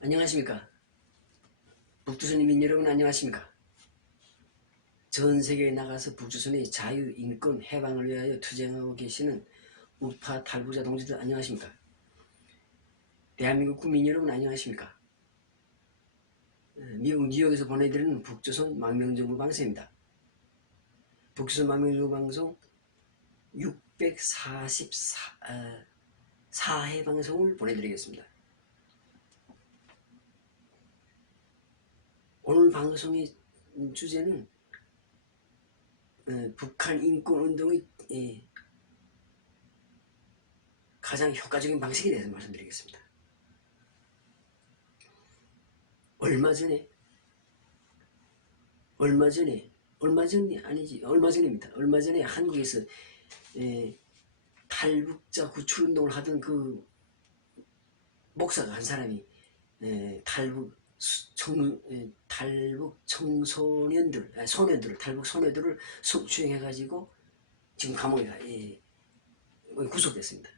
안녕하십니까. 북조선 인민 여러분 안녕하십니까. 전 세계에 나가서 북조선의 자유, 인권, 해방을 위하여 투쟁하고 계시는 우파 탈북자 동지들 안녕하십니까. 대한민국 국민 여러분 안녕하십니까. 미국 뉴욕에서 보내드리는 북조선 망명정부 방송입니다. 북조선 망명정부 방송 644회 방송을 보내드리겠습니다. 오늘 방송의 주제는 북한 인권운동의 가장 효과적인 방식에 대해서 말씀드리겠습니다. 얼마 전에 한국에서 탈북자 구출운동을 하던 그 목사가 한 사람이 탈북 소녀들을 성추행해가지고 지금 감옥에 구속됐습니다.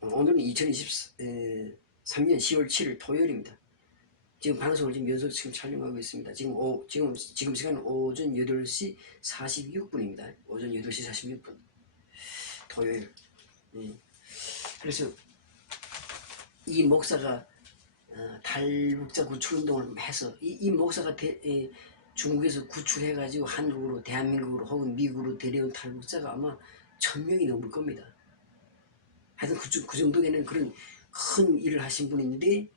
오늘은 2023년 10월 7일 토요일입니다. 지금 방송을 지금 연속 지금 촬영하고 있습니다. 지금 시간은 오전 8시 46분입니다. 오전 8시 46분. 토요일. 그래서 이 목사가 탈북자 구출운동을 해서 이 목사가 중국에서 구출해가지고 한국으로, 대한민국으로 혹은 미국으로 데려온 탈북자가 아마 1000명이 넘을 겁니다. 하여튼 그 정도 되는 그런 큰 일을 하신 분인데,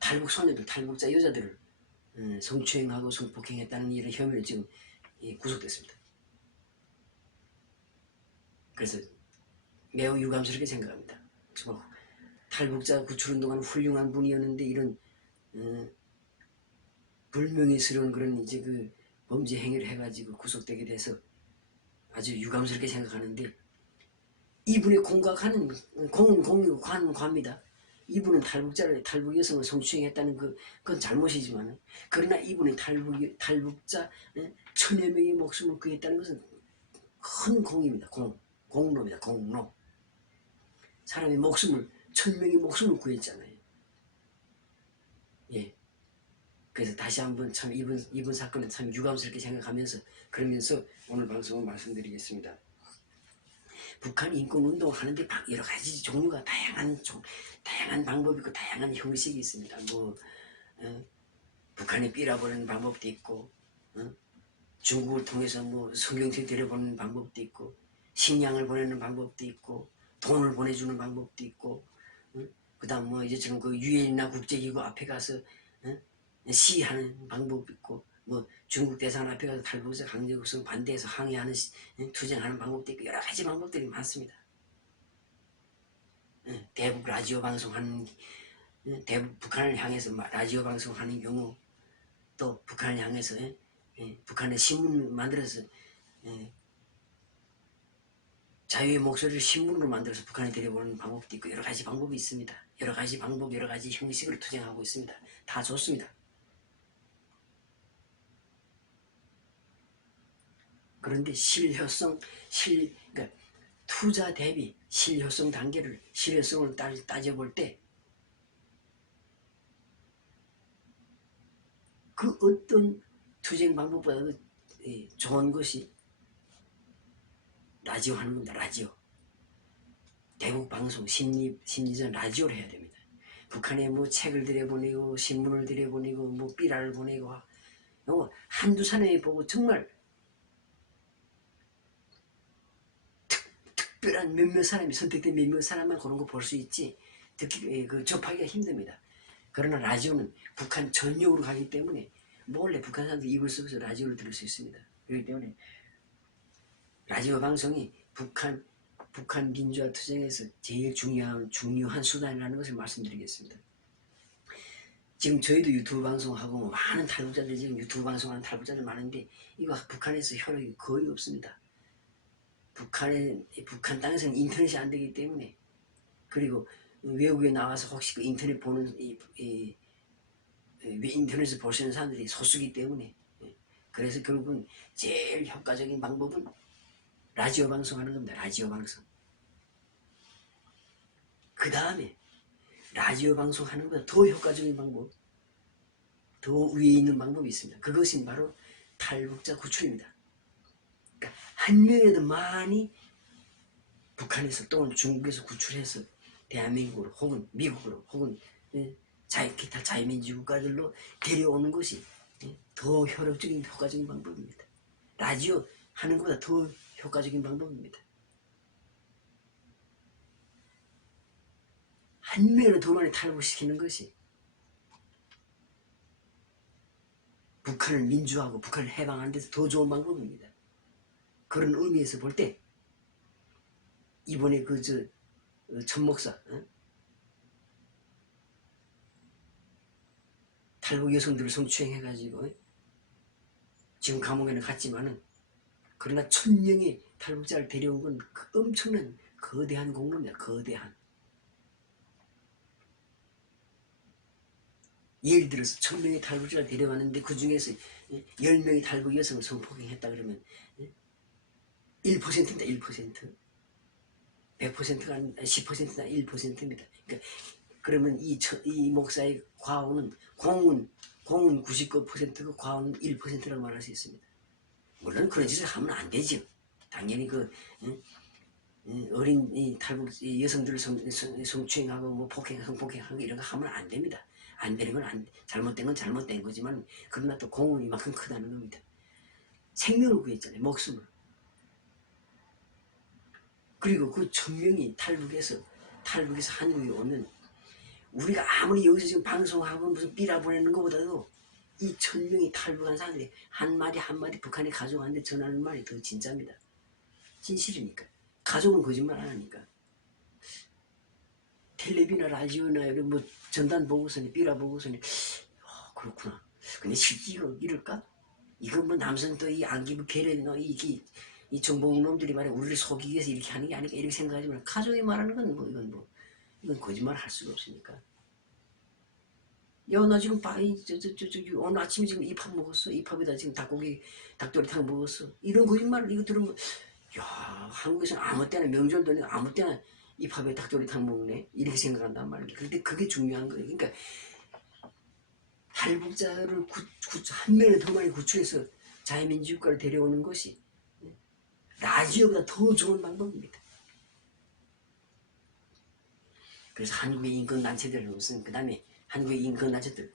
탈북 소녀들, 탈북자 여자들을 성추행하고 성폭행했다는 이런 혐의로 지금 구속됐습니다. 그래서 매우 유감스럽게 생각합니다. 탈북자 구출운동하는 훌륭한 분이었는데 이런 불명예스러운 그런 이제 그 범죄 행위를 해가지고 구속되게 돼서 아주 유감스럽게 생각하는데, 이분의 공각하는 공은 공이고 관은 관입니다. 이분은 탈북 여성을 성추행했다는 그건 잘못이지만, 그러나 이분은 탈북자 1000여 명의 목숨을 구했다는 것은 큰 공입니다. 공로입니다. 공로. 사람이 1000명의 목숨을 구했잖아요. 예. 그래서 다시 한번 참 이번 사건은 참 유감스럽게 생각하면서, 그러면서 오늘 방송을 말씀드리겠습니다. 북한 인권운동 하는데 여러 가지 종류가 다양한 방법이 있고 다양한 형식이 있습니다. 북한에 삐라보는 방법도 있고, 중국을 통해서 성경책 들여보는 방법도 있고, 식량을 보내는 방법도 있고, 돈을 보내주는 방법도 있고, 그 다음 이제처럼 그 유엔이나 국제기구 앞에 가서 시위하는 방법도 있고, 중국 대사관 앞에 가서 탈북자 강제국성 반대해서 항의하는 투쟁하는 방법도 있고, 여러 가지 방법들이 많습니다. 대북 라디오 방송하는, 북한을 향해서 라디오 방송하는 경우, 또 북한을 향해서 북한의 신문 만들어서 자유의 목소리를 신문으로 만들어서 북한에 들여보는 방법도 있고, 여러 가지 방법이 있습니다. 여러 가지 방법, 여러 가지 형식으로 투쟁하고 있습니다. 다 좋습니다. 그런데 그러니까 투자 대비 실효성 단계를, 실효성을 따져볼 때 그 어떤 투쟁 방법보다도 좋은 것이 라디오 하는 겁니다. 라디오. 대북 방송, 심리전 라디오를 해야 됩니다. 북한에 책을 들여보내고, 신문을 들여보내고, 삐라를 보내고, 한두 사람이 보고 정말 특별한 몇몇 사람이, 선택된 몇몇 사람만 그런 거 볼 수 있지, 접하기가 힘듭니다. 그러나 라디오는 북한 전역으로 가기 때문에 몰래 북한 사람들 입을 쓰고서 라디오를 들을 수 있습니다. 그렇기 때문에 라디오 방송이 북한 민주화 투쟁에서 제일 중요한 수단이라는 것을 말씀드리겠습니다. 지금 저희도 유튜브 방송하고 많은 탈북자들이 지금 유튜브 방송하는 탈북자들 많은데, 이거 북한에서 효력이 거의 없습니다. 북한 땅에서는 인터넷이 안 되기 때문에, 그리고 외국에 나와서 혹시 그 인터넷 보는 인터넷을 보시는 사람들이 소수기 때문에, 그래서 결국은 제일 효과적인 방법은 라디오 방송하는 겁니다. 라디오 방송. 그 다음에 라디오 방송하는 것보다 더 효과적인 방법, 더 위에 있는 방법이 있습니다. 그것이 바로 탈북자 구출입니다. 그러니까 한 명이라도 많이 북한에서 또는 중국에서 구출해서 대한민국으로 혹은 미국으로 혹은 기타 자유민주 국가들로 데려오는 것이 더 효력적인 효과적인 방법입니다. 라디오 하는 것보다 더 효과적인 방법입니다. 한 명을 더 많이 탈북시키는 것이 북한을 민주화하고 북한을 해방하는 데서 더 좋은 방법입니다. 그런 의미에서 볼 때 이번에 천목사 탈북 여성들을 성추행해가지고 지금 감옥에는 갔지만은 그러나 1000명의 탈북자를 데려온 건 엄청난 거대한 공로입니다. 거대한. 예를 들어서 1000명의 탈북자를 데려왔는데 그 중에서 10명의 탈북 여성을 성폭행했다 그러면 1%입니다. 1%. 100%가 아닌 10%나 1%입니다. 그러니까 그러면 이 목사의 과오는 공은 99%고 과오는 1%라고 말할 수 있습니다. 물론 그런 짓을 하면 안 되죠. 당연히 어린 탈북 여성들을 성추행하고 뭐 성폭행하고 이런 거 하면 안 됩니다. 안 되는 건 잘못된 건 잘못된 거지만 그러나 또 공은 이만큼 크다는 겁니다. 생명을 구했잖아요. 목숨을. 그리고 그 1000명이 탈북해서 한국에 오면 우리가 아무리 여기서 지금 방송하고 무슨 삐라 보내는 것보다도 이 1000명이 탈북한 사람들이 한마디 북한에 가져왔는데 전하는 말이 더 진짜입니다. 진실이니까. 가족은 거짓말 안 하니까. 텔레비나 라디오나 이런 뭐 전단 보고서니 삐라 보고서니 그렇구나. 근데 실제 이럴까? 이건 뭐 남성도 이 안기부 계례나 이 정보국 놈들이 말해 우리를 속이기 위해서 이렇게 하는 게 아닐까 이렇게 생각하지만 가족이 말하는 건 이건 거짓말 할 수가 없으니까. 야, 나 지금 오늘 아침에 지금 이밥 먹었어. 이밥에다 지금 닭도리탕 먹었어. 이런 거짓말 이거 들으면 야, 한국에서는 아무 때나 명절도 아무 때나 이밥에 닭도리탕 먹네 이렇게 생각한단 말이야. 그런데 그게 중요한 거예요. 그러니까 탈북자를 한 명을 더 많이 구출해서 자유민주국가를 데려오는 것이 라디오보다 더 좋은 방법입니다. 그래서 한국의 인권단체들은 무슨 그 다음에 한국의 인권단체들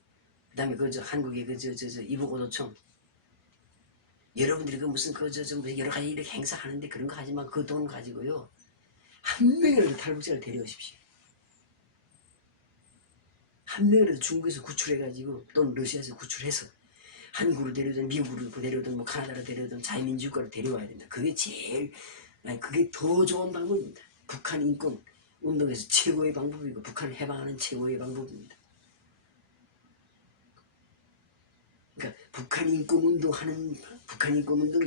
그 다음에 한국의 이북오도청 여러분들이 무슨 여러 가지 이렇게 행사하는데 그런 거 하지만 그 돈 가지고요 한 명이라도 탈북자를 데려오십시오. 한 명이라도 중국에서 구출해가지고 또는 러시아에서 구출해서 한국으로 데려오든 미국으로 데려오든 뭐 카나다로 데려오든 자유민주국가로 데려와야 된다. 그게 더 좋은 방법입니다. 북한 인권 운동에서 최고의 방법이고 북한을 해방하는 최고의 방법입니다. 그러니까 북한 인권 운동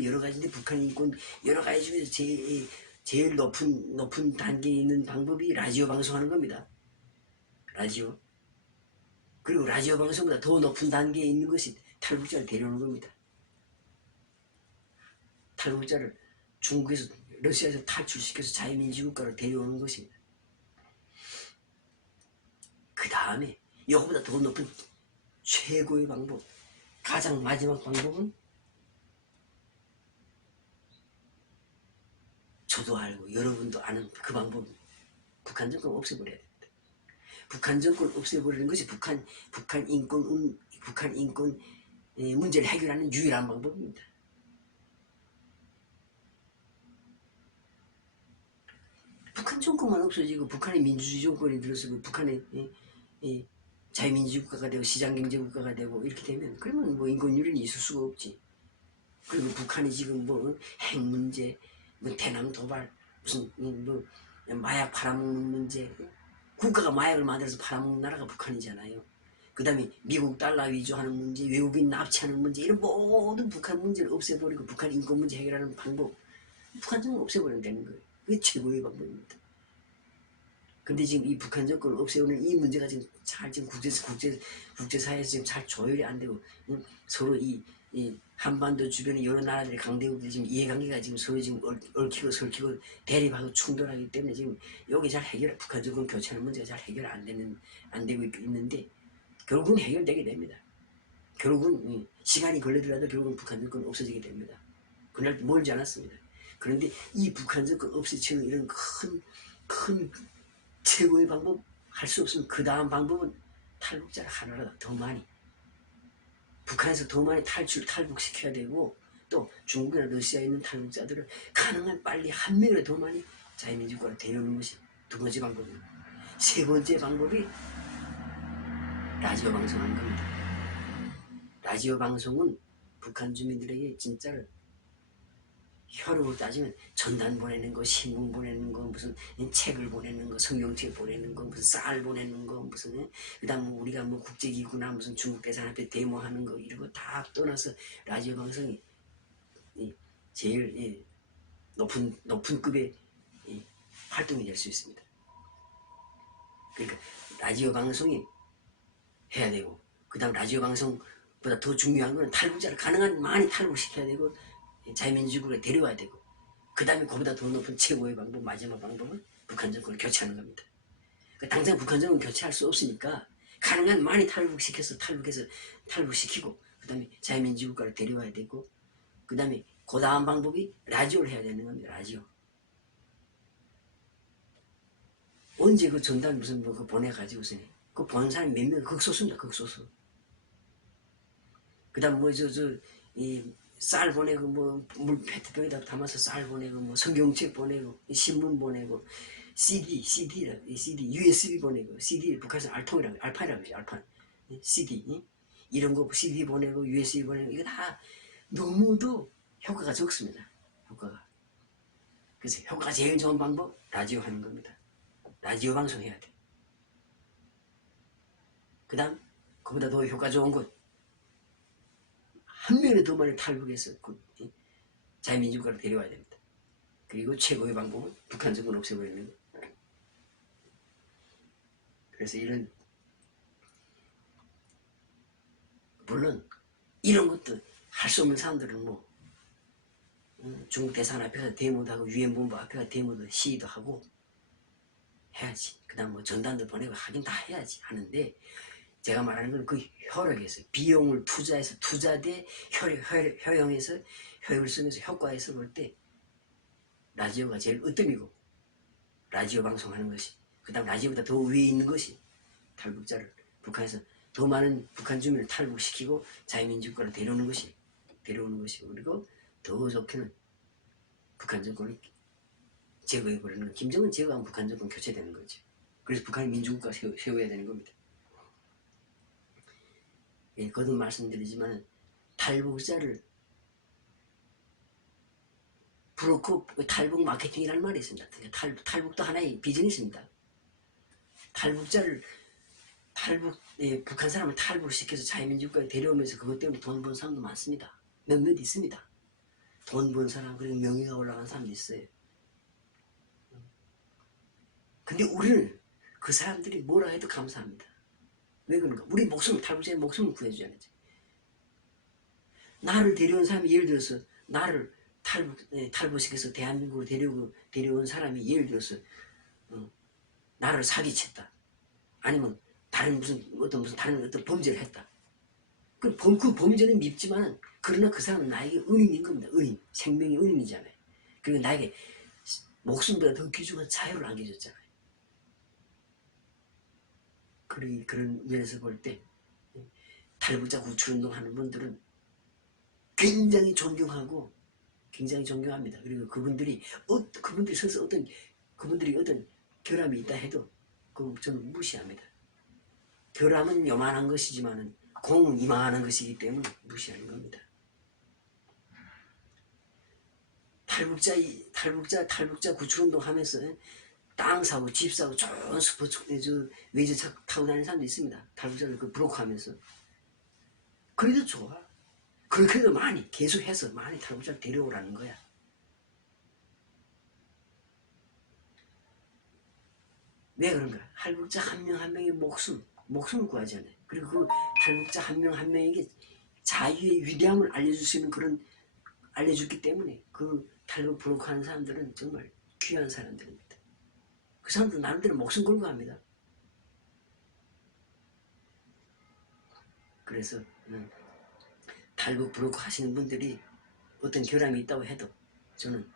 여러 가지인데 북한 인권 여러 가지 중에서 제일 높은 단계에 있는 방법이 라디오 방송하는 겁니다. 라디오. 그리고 라디오 방송보다 더 높은 단계에 있는 것이 탈북자를 데려오는 겁니다. 탈북자를 중국에서 러시아에서 탈출시켜서 자유민주국가로 데려오는 것입니다. 그 다음에 이거보다 더 높은 최고의 방법 가장 마지막 방법은 저도 알고 여러분도 아는 그 방법입니다. 북한 정권 없애버려야 됩니다. 북한 정권 없애버리는 것이 북한 인권 문제를 해결하는 유일한 방법입니다. 북한 정권만 없어지고 북한의 민주주의 정권이 들어서고 북한의 자유민주국가가 되고 시장경제국가가 되고 이렇게 되면 그러면 뭐 인권유린이 있을 수가 없지. 그리고 북한이 지금 뭐 핵 문제, 뭐 대남 도발, 무슨 뭐 마약 팔아먹는 문제, 국가가 마약을 만들어서 팔아먹는 나라가 북한이잖아요. 그 다음에 미국 달러 위주하는 문제, 외국인 납치하는 문제 이런 모든 북한 문제를 없애버리고 북한 인권 문제 해결하는 방법 북한 정권 없애버리면 되는 거예요. 그게 최고의 방법입니다. 근데 지금 이 북한 정권을 없애오는 이 문제가 지금 잘 지금 국제사회에서 지금 잘 조율이 안 되고, 응? 서로 이 한반도 주변의 여러 나라들의 강대국들이 지금 이해관계가 지금 서로 지금 얽히고 설키고 대립하고 충돌하기 때문에 지금 여기 잘 북한 정권 교체하는 문제가 잘 안 되고 있는데, 결국은 해결되게 됩니다. 결국은 시간이 걸리더라도 결국은 북한 정권 없어지게 됩니다. 그날 멀지 않았습니다. 그런데 이 북한 정권 없애치는 이런 큰 최고의 방법 할 수 없으면 그 다음 방법은 탈북자를 하나라도 더 많이, 북한에서 더 많이 탈북시켜야 되고, 또 중국이나 러시아에 있는 탈북자들을 가능한 빨리 한 명이라도 더 많이 자유민주국가로 데려오는 것이 두 번째 방법입니다. 세 번째 방법이 라디오 방송하는 겁니다. 라디오 방송은 북한 주민들에게 진짜로 혀로 따지면 전단 보내는 거, 신문 보내는 거, 무슨 책을 보내는 거, 성경책 보내는 거, 무슨 쌀 보내는 거, 무슨 그다음 우리가 뭐 국제기구나 무슨 중국 대사관 앞에 데모하는 거 이런 거 다 떠나서 라디오 방송이 제일 높은 급의 활동이 될 수 있습니다. 그러니까 라디오 방송이 해야 되고, 그다음 라디오 방송보다 더 중요한 건 탈북자를 가능한 많이 탈북시켜야 되고 자유민주국에 데려와야 되고, 그 다음에 그보다 더 높은 최고의 방법, 마지막 방법은 북한 정권을 교체하는 겁니다. 그러니까 당장 북한 정권 교체할 수 없으니까 가능한 많이 탈북시키고 그 다음에 자유민주국가를 데려와야 되고, 그 다음에 그 다음 방법이 라디오를 해야 되는 겁니다. 라디오. 언제 그 전단 무슨 뭐 그거 보내가지고서 그 보는 사람이 몇 명, 극소수입니다. 극소수. 그 다음 뭐 쌀 보내고 뭐 물 페트병에다 담아서 쌀 보내고 뭐 성경책 보내고 신문 보내고 CD, USB 보내고, CD 북한에서 알파이라고 하죠. 알판, CD 이런 거 CD 보내고 USB 보내고, 이거 다 너무도 효과가 적습니다. 효과가. 그래서 효과가 제일 좋은 방법 라디오 하는 겁니다. 라디오 방송 해야 돼. 그 다음 그보다 더 효과 좋은 것, 한 명의 더 많이 탈북해서 자유민주국가로 데려와야 됩니다. 그리고 최고의 방법은 북한 정권 없애버리는 것. 그래서 물론 이런 것도 할 수 없는 사람들은 뭐 중국 대사관 앞에 가서 데모도 하고 유엔본부 앞에 가서 데모도 시위도 하고 해야지. 그 다음 뭐 전단도 보내고 하긴 다 해야지 하는데, 제가 말하는 건 그 효력에서, 비용을 투자해서 투자 대 효용에서, 효율성에서, 효과에서 볼 때 라디오가 제일 으뜸이고, 라디오 방송하는 것이, 그 다음 라디오보다 더 위에 있는 것이 탈북자를 북한에서 더 많은 북한 주민을 탈북시키고 자유민주국가로 데려오는 것이, 그리고 더 좋게는 북한 정권을 제거해버리는, 김정은 제거하면 북한 정권 교체되는 거죠. 그래서 북한의 민주국가 세워야 되는 겁니다. 예, 거듭 말씀드리지만 탈북자를 브로커 탈북 마케팅이라는 말이 있습니다. 탈북도 하나의 비즈니스입니다. 북한 사람을 탈북시켜서 자유민주국가에 데려오면서 그것 때문에 돈 번 사람도 많습니다. 몇몇 있습니다. 돈 번 사람, 그리고 명예가 올라간 사람도 있어요. 근데 우리는 그 사람들이 뭐라 해도 감사합니다. 왜 그런가? 우리 탈북자의 목숨을 구해줘야지. 나를 데려온 사람이, 예를 들어서 나를 탈북시켜서 대한민국으로 데려온 사람이 예를 들어서 나를 사기쳤다, 아니면 다른 다른 어떤 범죄를 했다. 그 범죄는 밉지만, 그러나 그 사람은 나에게 은인인 겁니다. 은인, 생명이 은인이잖아요. 그리고 나에게 목숨보다 더 귀중한 자유를 안겨줬잖아요. 그런 면에서 볼 때 탈북자 구출운동 하는 분들은 굉장히 존경하고, 굉장히 존경합니다. 그리고 그분들이 서서 그분들이 어떤 결함이 있다 해도 저는 무시합니다. 결함은 요만한 것이지만 공은 이만한 것이기 때문에 무시하는 겁니다. 탈북자 구출운동 하면서 땅 사고 집 사고 좋은 스포츠 외제차 타고 다니는 사람도 있습니다. 탈북자를 브로커하면서. 그래도 좋아. 그래도 계속해서 많이 탈북자를 데려오라는 거야. 왜 그런가? 탈북자 한 명 한 명의 목숨을 구하잖아요. 그리고 그 탈북자 한 명 한 명에게 자유의 위대함을 알려줄 수 있는 그런 알려줬기 때문에 그 탈북 부록하는 사람들은 정말 귀한 사람들입니다. 그 사람들 나름대로 목숨 걸고 합니다. 그래서 탈북 부록 하시는 분들이 어떤 결함이 있다고 해도 저는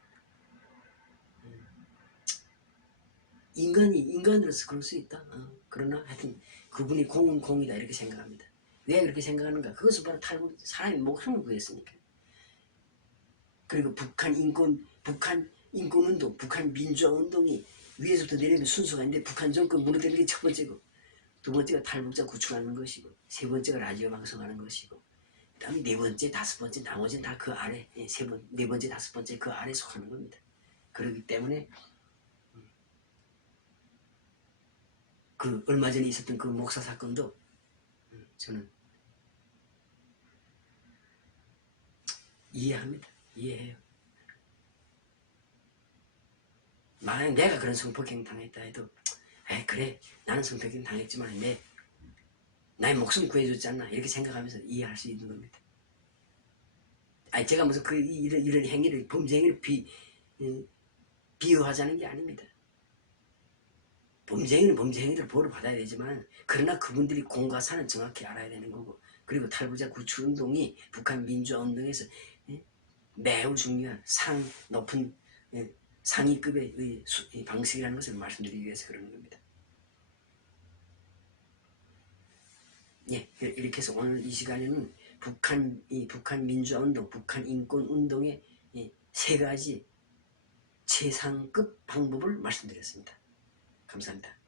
인간으로서 그럴 수 있다. 그러나 하여튼 그분이 공은 공이다 이렇게 생각합니다. 왜 그렇게 생각하는가? 그것은 바로 탈북 사람이 목숨을 구했으니까. 그리고 북한 인권운동, 북한 민주화운동이 위에서부터 내려오는 순서가 있는데 북한 정권 무너뜨리는 게 첫 번째고, 두 번째가 탈북자 구축하는 것이고, 세 번째가 라디오 방송하는 것이고, 그다음에 네 번째, 다섯 번째, 나머지는 다 그 아래, 네 번째, 다섯 번째 그 아래 속하는 겁니다. 그렇기 때문에 그 얼마 전에 있었던 그 목사 사건도 저는 이해합니다. 이해해요. 만약 내가 그런 성폭행 당했다 해도 그래 나는 성폭행 당했지만 나의 목숨 구해줬지 않나 이렇게 생각하면서 이해할 수 있는 겁니다. 제가 무슨 이런 행위를 범죄 행위를 비유하자는 게 아닙니다. 범죄 행위는 범죄 행위를 보호를 받아야 되지만 그러나 그분들이 공과 사는 정확히 알아야 되는 거고, 그리고 탈북자 구출운동이 북한 민주화운동에서 매우 중요한 높은 상위급의 방식이라는 것을 말씀드리기 위해서 그러는 겁니다. 이렇게 해서 오늘 이 시간에는 북한 민주화운동, 북한 인권운동의 세 가지 최상급 방법을 말씀드렸습니다. 감사합니다.